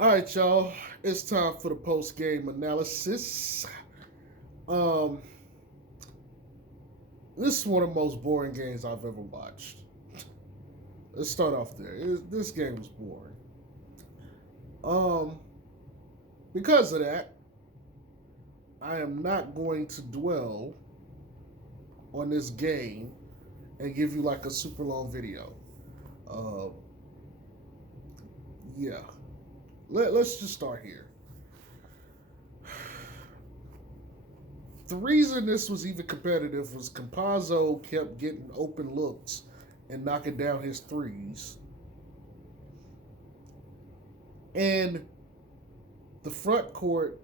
All right, y'all. It's time for the post game analysis. Um, this is one of the most boring games I've ever watched. Let's start off there. This game was boring. Um, because of that, I am not going to dwell on this game and give you like a super long video. Uh, yeah. Let's just start here. The reason this was even competitive was Campazzo kept getting open looks and knocking down his threes. And the front court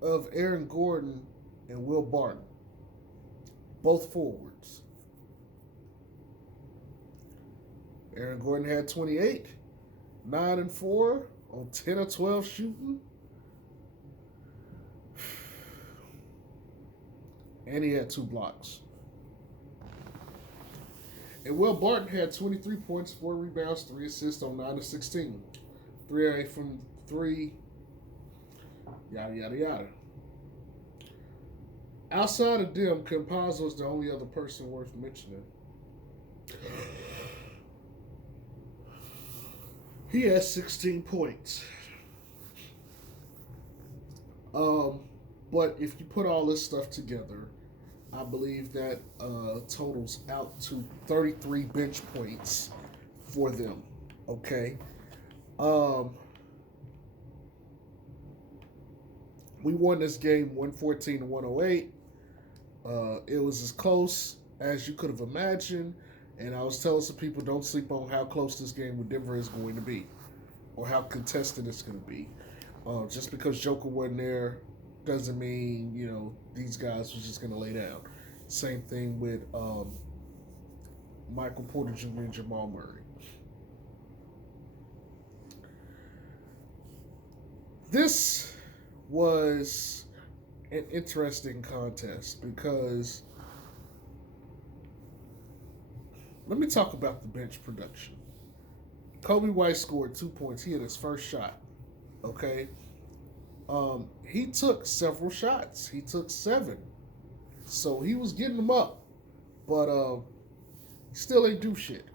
of Aaron Gordon and Will Barton, both forwards. Aaron Gordon had 28, 9 and 4 on 10 or 12 shooting. And he had 2 blocks. And Will Barton had 23 points, 4 rebounds, 3 assists on 9 of 16. 3 from 3, yada, yada, yada. Outside of them, Campazzo is the only other person worth mentioning. He has 16 points. But if you put all this stuff together, I believe that totals out to 33 bench points for them. Okay. Um, we won this game 114 to 108. It was as close as you could have imagined. And I was telling some people, don't sleep on how close this game with Denver is going to be or how contested it's going to be. Just because Joker wasn't there doesn't mean, these guys was just going to lay down. Same thing with Michael Porter Jr. and Jamal Murray. This was an interesting contest because let me talk about the bench production. Kobe White scored 2 points. He had his first shot. Okay. He took several shots. He took 7. So he was getting them up. But he still ain't do shit.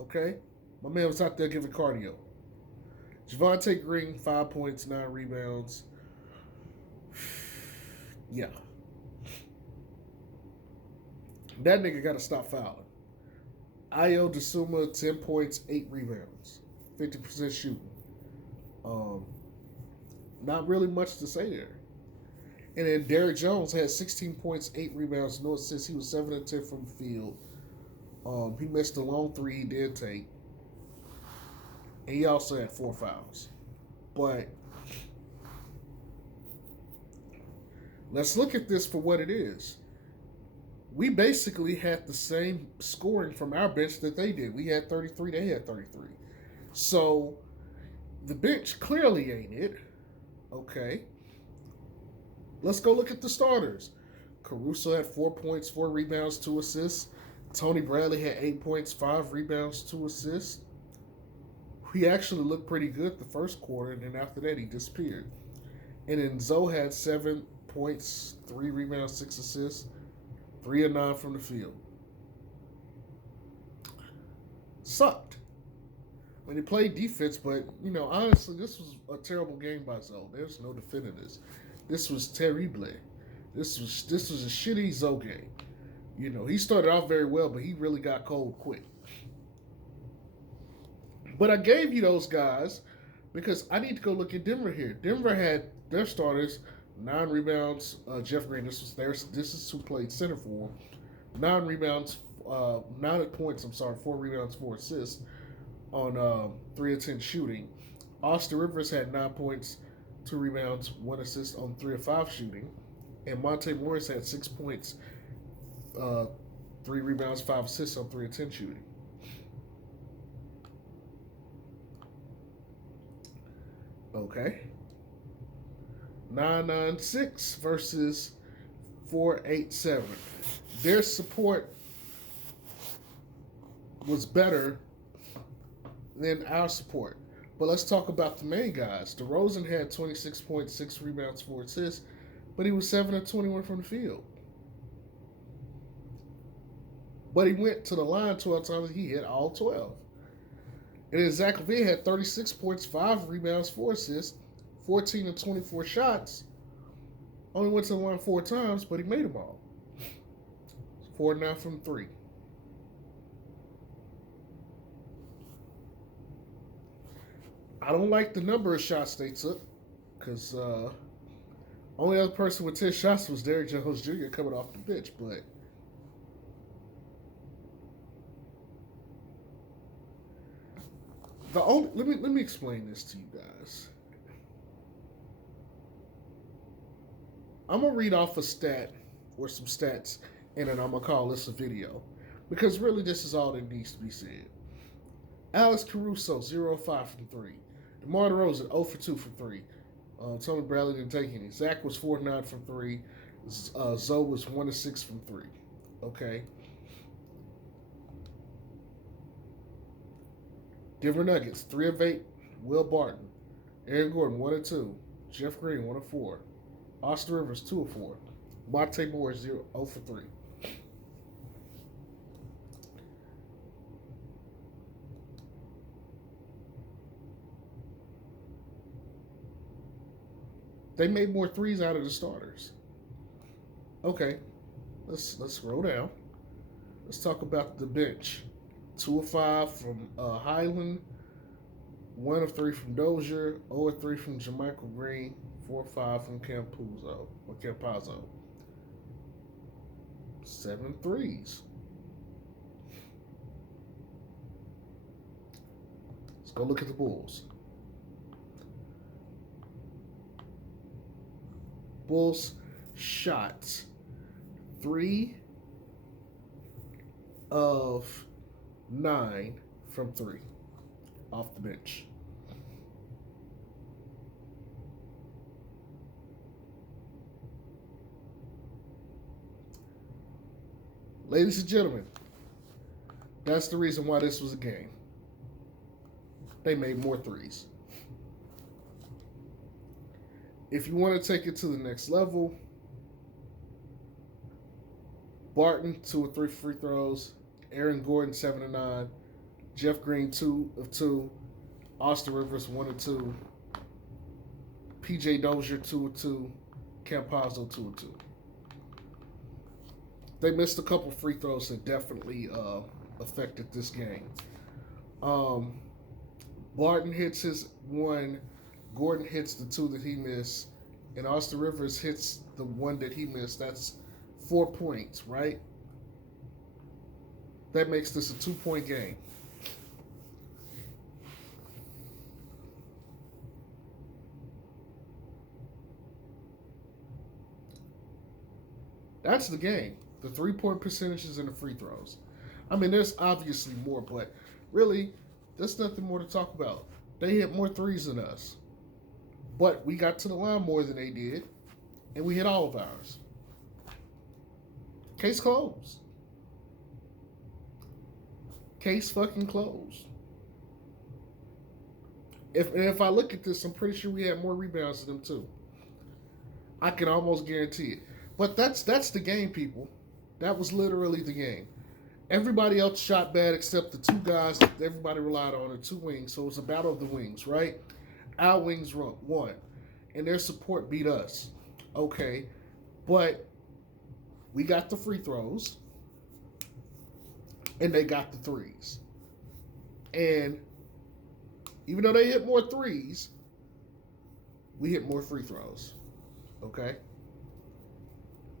Okay? My man was out there giving cardio. Javonte Green, 5 points, 9 rebounds. Yeah. That nigga got to stop fouling. Ayo Desuma, 10 points, 8 rebounds, 50% shooting. Not really much to say there. And then Derrick Jones had 16 points, 8 rebounds, no assists. He was 7 and 10 from the field. He missed a long 3 he did take. And he also had 4 fouls. But let's look at this for what it is. We basically had the same scoring from our bench that they did. We had 33, they had 33. So the bench clearly ain't it. Okay. Let's go look at the starters. Caruso had 4 points, 4 rebounds, 2 assists. Tony Bradley had 8 points, 5 rebounds, 2 assists. He actually looked pretty good the first quarter, and then after that he disappeared. And then Zoe had 7 points, 3 rebounds, 6 assists. 3 and 9 from the field. Sucked. When he played defense, but honestly, this was a terrible game by Zoe. There's no defending this. This was terrible. This was a shitty Zoe game. He started off very well, but he really got cold quick. But I gave you those guys because I need to go look at Denver here. Denver had their starters 9 rebounds. Jeff Green, this is who played center for him. 9 rebounds, 9 points. 4 rebounds, 4 assists on 3 of 10 shooting. Austin Rivers had 9 points, 2 rebounds, 1 assist on 3 of 5 shooting, and Monte Morris had 6 points, 3 rebounds, 5 assists on 3 of 10 shooting. Okay. 996 versus 487. Their support was better than our support. But let's talk about the main guys. DeRozan had 26.6 rebounds, 4 assists, but he was 7 of 21 from the field. But he went to the line 12 times and he hit all 12. And then Zach LaVine had 36 points, 5 rebounds, 4 assists, 14 and 24 shots. Only went to the line 4 times, but he made them all. 4-9 from 3. I don't like the number of shots they took because only other person with 10 shots was Derrick Jones Jr. coming off the bench. But let me explain this to you guys. I'm gonna read off a stat or some stats, and then I'm gonna call this a video because really this is all that needs to be said. Alex Caruso 0-5 from 3. DeMar DeRozan 0-2 from 3. Tony Bradley didn't take any. Zach was 4-9 from 3. Zoe was 1-6 from 3. Okay. Denver Nuggets 3 of 8. Will Barton. Aaron Gordon 1-2. Jeff Green 1-4. Austin Rivers 2-4. Monte Morris 0 for 3. They made more threes out of the starters. Okay, let's scroll down. Let's talk about the bench. 2 of 5 from Highland, 1 of 3 from Dozier, 0 of 3 from Jermichael Green, 4 of 5 from Campazzo. 7 threes. Let's go look at the Bulls. Bulls shots 3 of 9 from 3 off the bench. Ladies and gentlemen, that's the reason why this was a game. They made more threes. If you want to take it to the next level, Barton 2 of 3 free throws, Aaron Gordon 7 of 9, Jeff Green 2 of 2, Austin Rivers 1 of 2, PJ Dozier 2 of 2, Campazzo 2 of 2. They missed a couple free throws that definitely affected this game. Barton hits his 1. Gordon hits the 2 that he missed, and Austin Rivers hits the 1 that he missed. That's 4 points, right? That makes this a 2-point game. That's the game. The 3-point percentages and the free throws. I mean, there's obviously more, but really, there's nothing more to talk about. They hit more threes than us. But we got to the line more than they did, and we hit all of ours. Case closed. Case fucking closed. If I look at this, I'm pretty sure we had more rebounds than them too. I can almost guarantee it. But that's the game, people. That was literally the game. Everybody else shot bad except the 2 guys that everybody relied on, the 2 wings. So it was a battle of the wings, right? Our wings won, and their support beat us. Okay, but we got the free throws, and they got the threes. And even though they hit more threes, we hit more free throws. Okay?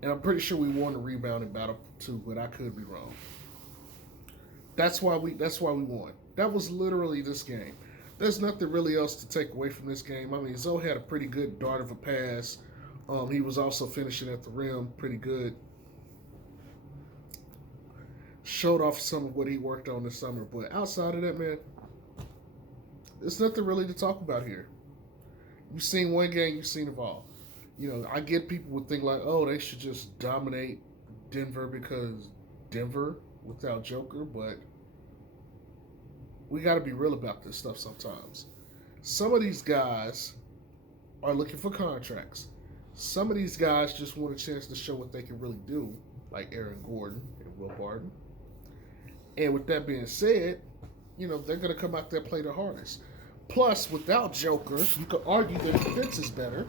And I'm pretty sure we won the rebounding battle too, but I could be wrong. That's why we won. That was literally this game. There's nothing really else to take away from this game. I mean, Zoe had a pretty good dart of a pass. He was also finishing at the rim pretty good. Showed off some of what he worked on this summer. But outside of that, man, there's nothing really to talk about here. You've seen one game, you've seen it all. You know, I get people would think like, oh, they should just dominate Denver because Denver without Joker, but we got to be real about this stuff sometimes. Some of these guys are looking for contracts. Some of these guys just want a chance to show what they can really do, like Aaron Gordon and Will Barton. And with that being said, they're going to come out there and play their hardest. Plus, without Joker, you could argue their defense is better.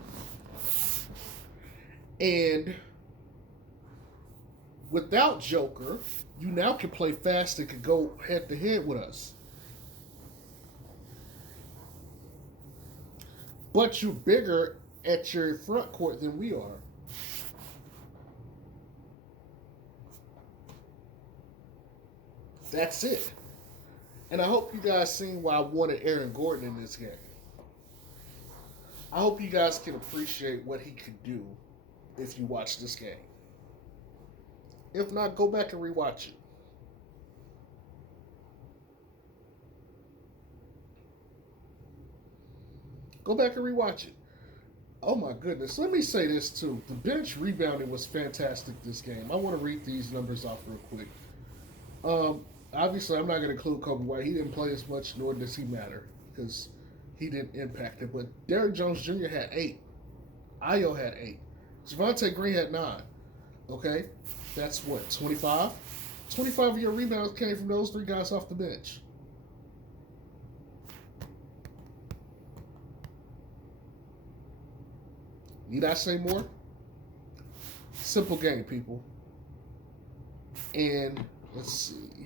And without Joker, you now can play fast and can go head to head with us. But you're bigger at your front court than we are. That's it. And I hope you guys seen why I wanted Aaron Gordon in this game. I hope you guys can appreciate what he could do if you watch this game. If not, go back and rewatch it. Go back and rewatch it. Oh my goodness. Let me say this too. The bench rebounding was fantastic this game. I want to read these numbers off real quick. Obviously, I'm not going to include Kobe White. He didn't play as much, nor does he matter, because he didn't impact it. But Derrick Jones Jr. had 8. Ayo had 8. Javonte Green had 9. Okay? That's what, 25? 25 of your rebounds came from those 3 guys off the bench. Need I say more? Simple game, people. And let's see.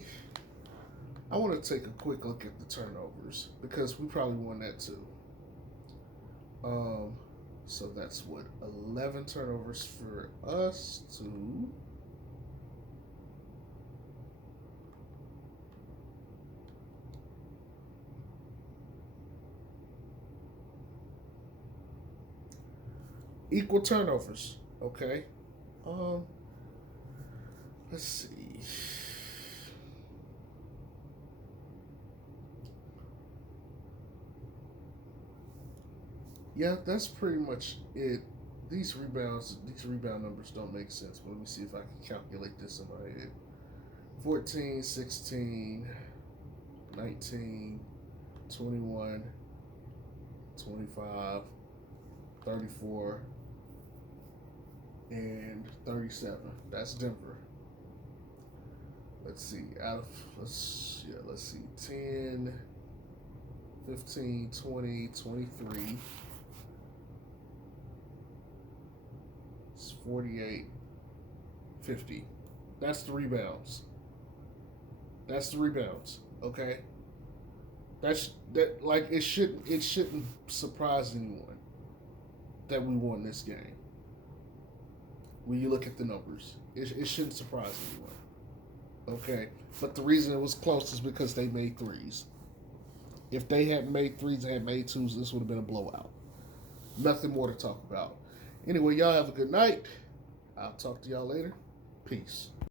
I want to take a quick look at the turnovers because we probably won that too. So that's what, 11 turnovers for us to equal turnovers. Okay. Let's see. Yeah, that's pretty much it. These rebound numbers don't make sense. But let me see if I can calculate this in my head. 14, 16, 19, 21, 25, 34, and 37. That's Denver. Let's see. Let's see. 10, 15, 20, 23. It's 48, 50. That's the rebounds. Okay? Like it shouldn't surprise anyone that we won this game. When you look at the numbers, it shouldn't surprise anyone. Okay, but the reason it was close is because they made threes. If they hadn't made threes and had made twos, this would have been a blowout. Nothing more to talk about. Anyway, y'all have a good night. I'll talk to y'all later. Peace.